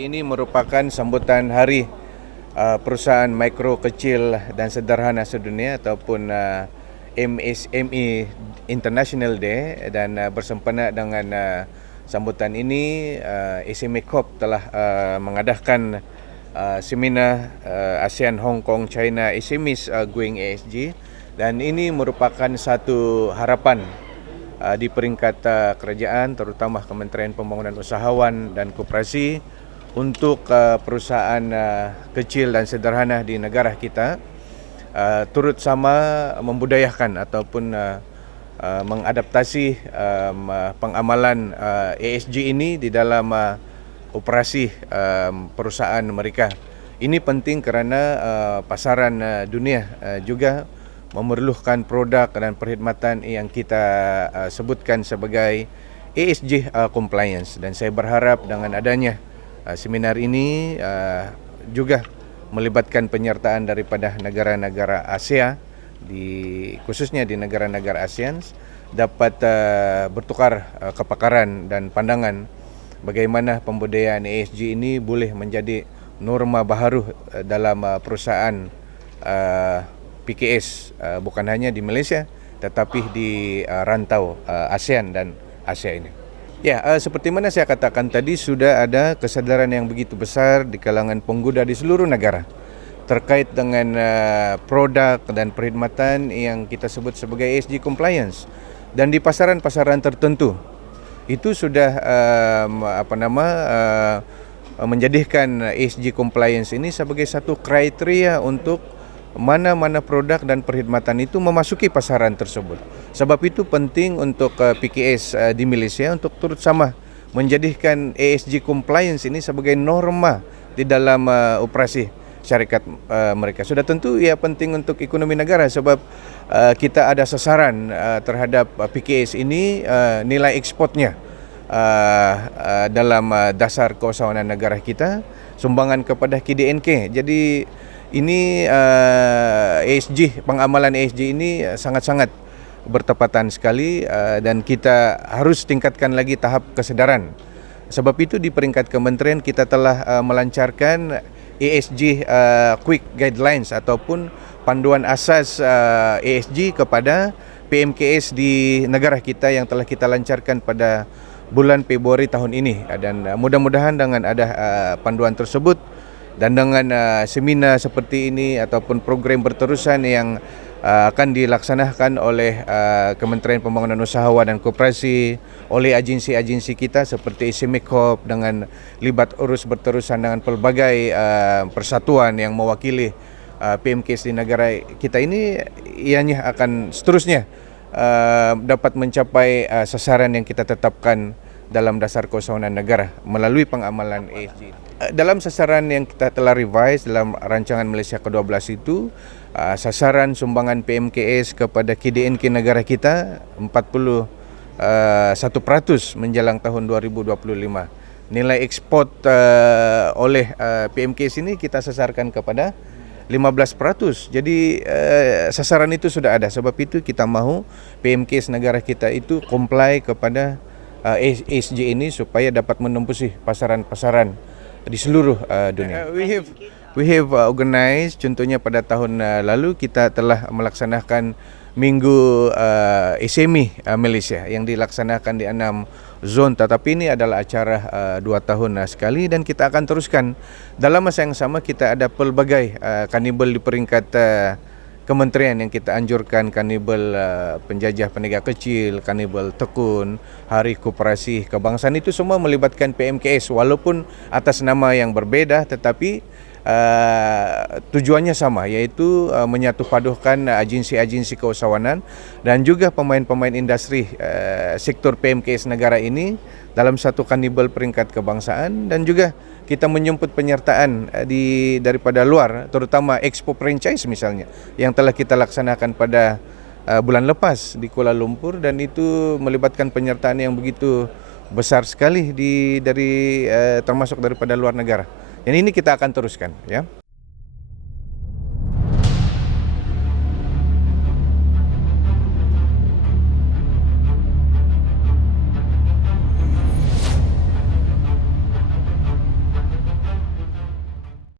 Hari ini merupakan sambutan hari perusahaan mikro kecil dan sederhana sedunia ataupun MSME International Day, dan bersempena dengan sambutan ini SME Corp telah mengadakan seminar ASEAN Hong Kong China SMEs Going ESG, dan ini merupakan satu harapan di peringkat kerajaan, terutama Kementerian Pembangunan Usahawan dan Koperasi untuk perusahaan kecil dan sederhana di negara kita turut sama membudayakan ataupun mengadaptasi pengamalan ESG ini di dalam operasi perusahaan mereka. Ini penting kerana pasaran dunia juga memerlukan produk dan perkhidmatan yang kita sebutkan sebagai ESG compliance, dan saya berharap dengan adanya seminar ini juga melibatkan penyertaan daripada negara-negara Asia, khususnya di negara-negara ASEAN, dapat bertukar kepakaran dan pandangan bagaimana pembudayaan ESG ini boleh menjadi norma baharu dalam perusahaan PKS, bukan hanya di Malaysia tetapi di rantau ASEAN dan Asia ini. Ya, seperti mana saya katakan tadi, sudah ada kesadaran yang begitu besar di kalangan pengguna di seluruh negara terkait dengan produk dan perkhidmatan yang kita sebut sebagai ESG compliance, dan di pasaran-pasaran tertentu itu sudah menjadikan ESG compliance ini sebagai satu kriteria untuk mana-mana produk dan perkhidmatan itu memasuki pasaran tersebut. Sebab itu penting untuk PKS di Malaysia untuk turut sama menjadikan ESG compliance ini sebagai norma di dalam operasi syarikat mereka. Sudah tentu ia penting untuk ekonomi negara, sebab kita ada sasaran terhadap PKS ini, nilai ekspornya dalam dasar keusahawanan negara kita, sumbangan kepada KDNK. Jadi ini ESG, pengamalan ESG ini sangat-sangat bertepatan sekali, dan kita harus tingkatkan lagi tahap kesedaran. Sebab itu di peringkat kementerian kita telah melancarkan ESG Quick Guidelines ataupun panduan asas ESG kepada PMKS di negara kita yang telah kita lancarkan pada bulan Februari tahun ini, dan mudah-mudahan dengan ada panduan tersebut dan dengan seminar seperti ini ataupun program berterusan yang akan dilaksanakan oleh Kementerian Pembangunan Usahawan dan Koperasi, oleh agensi-agensi kita seperti SME Corp, dengan libat urus berterusan dengan pelbagai persatuan yang mewakili PMKS di negara kita ini, ianya akan seterusnya dapat mencapai sasaran yang kita tetapkan dalam dasar keusahawanan negara melalui pengamalan ESG. Dalam sasaran yang kita telah revise dalam rancangan Malaysia ke-12 itu, sasaran sumbangan PMKS kepada KDNK negara kita 41% menjelang tahun 2025. Nilai ekspor oleh PMKS ini kita sasarkan kepada 15%. Jadi sasaran itu sudah ada. Sebab itu kita mahu PMKS negara kita itu comply kepada ESG ini supaya dapat menempusi pasaran-pasaran di seluruh dunia. We have organized, contohnya pada tahun lalu kita telah melaksanakan Minggu SME Malaysia yang dilaksanakan di 6 zon, tetapi ini adalah acara 2 tahun sekali, dan kita akan teruskan. Dalam masa yang sama kita ada pelbagai karnibal di peringkat kementerian yang kita anjurkan, karnibal penjajah peniaga kecil, karnibal tekun, hari koperasi kebangsaan, itu semua melibatkan PMKS walaupun atas nama yang berbeda, tetapi tujuannya sama, yaitu menyatupadukan agensi-agensi keusahawanan dan juga pemain-pemain industri sektor PMKS negara ini dalam satu karnibal peringkat kebangsaan, dan juga kita menjemput penyertaan daripada luar, terutama Expo Franchise misalnya yang telah kita laksanakan pada bulan lepas di Kuala Lumpur, dan itu melibatkan penyertaan yang begitu besar sekali termasuk daripada luar negara. Dan ini kita akan teruskan, ya.